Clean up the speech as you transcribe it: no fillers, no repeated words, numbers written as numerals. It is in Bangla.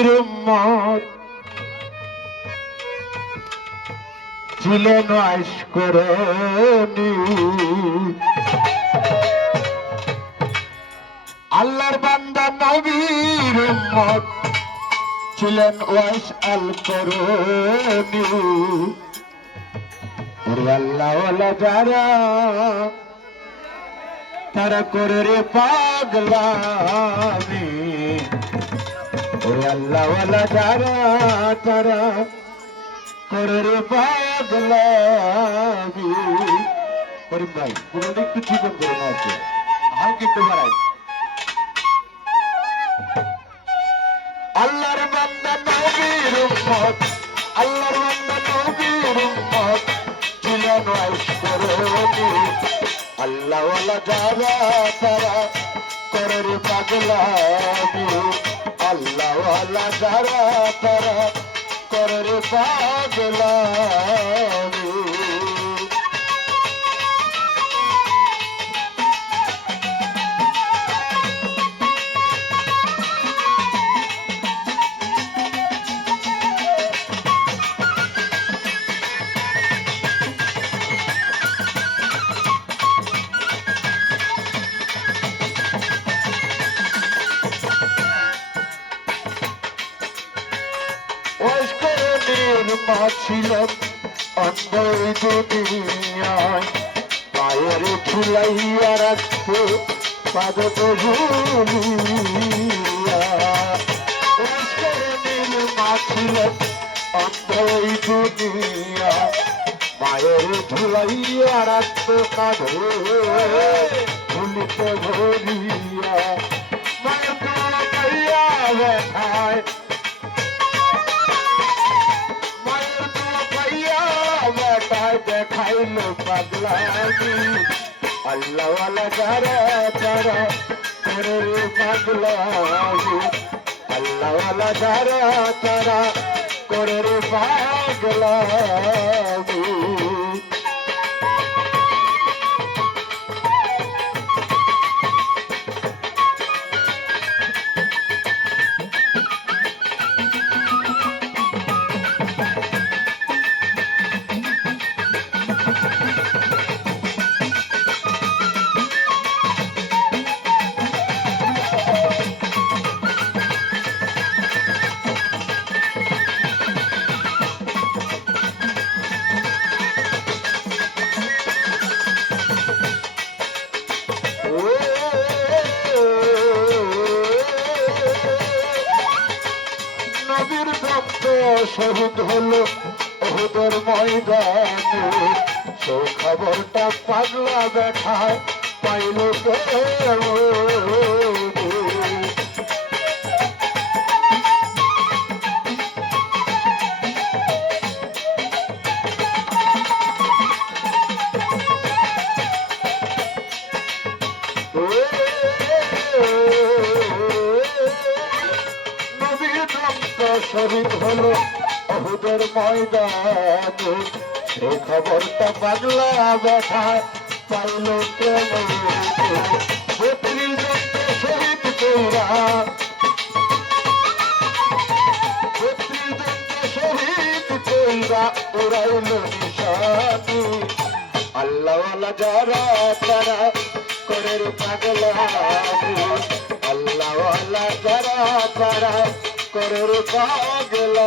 নবীর উম্মত ছিলেন আশকরণী আল্লাহর বান্দা নবীর উম্মত ছিলেন ওয়াস আল করণী আল্লাহ ওয়ালা যারা তারা করে রে পাগলামি আল্লাহ ওয়ালা যারা তারা করে রে পাগলামি করিম ভাই পুরো একটু চিকন করে না আছে হালকা একটু বাড়াই আল্লাহর বান্দা নবীর উম্মত আল্লাহর বান্দা নবীর উম্মত ছিলেন আশকরণী আল্লাহ ওয়ালা যারা তারা করে রে পাগলামি আল্লাহ ওয়ালা যারা তারা করে রে পাগলামি মা ছিলেন অন্ধ দুনিয়ায় পায়ের ঝুলাইয়া রাখতো পাদত ঝুলিয়া মা ছিলেন অন্ধ দুনিয়া পায়ের ঝুলাইয়া রাখতো কাঁধে ঝুলিতে ধরিয়া মায়ের পাইয়া ব্যথায় দেখাইল পাগলামি আল্লাহ ওয়ালা যারা তারা করে রে পাগলামি আল্লাহ ওয়ালা যারা তারা করে রে পাগলামি শহীদ হলো ওদের ময়দানে সেই খবরটা পাগলা দেখায় পাইল শহীদ হলো ওদের ময়দানে এই খবরটা পাগলা ব্যথায় পাইল শহীদ কইরা শহীদ কইরা উড়াইল নিশানি আল্লাহ ওয়ালা যারা তারা করে রে পাগলামি আল্লাহ ওয়ালা যারা তারা করে রে পাগলামি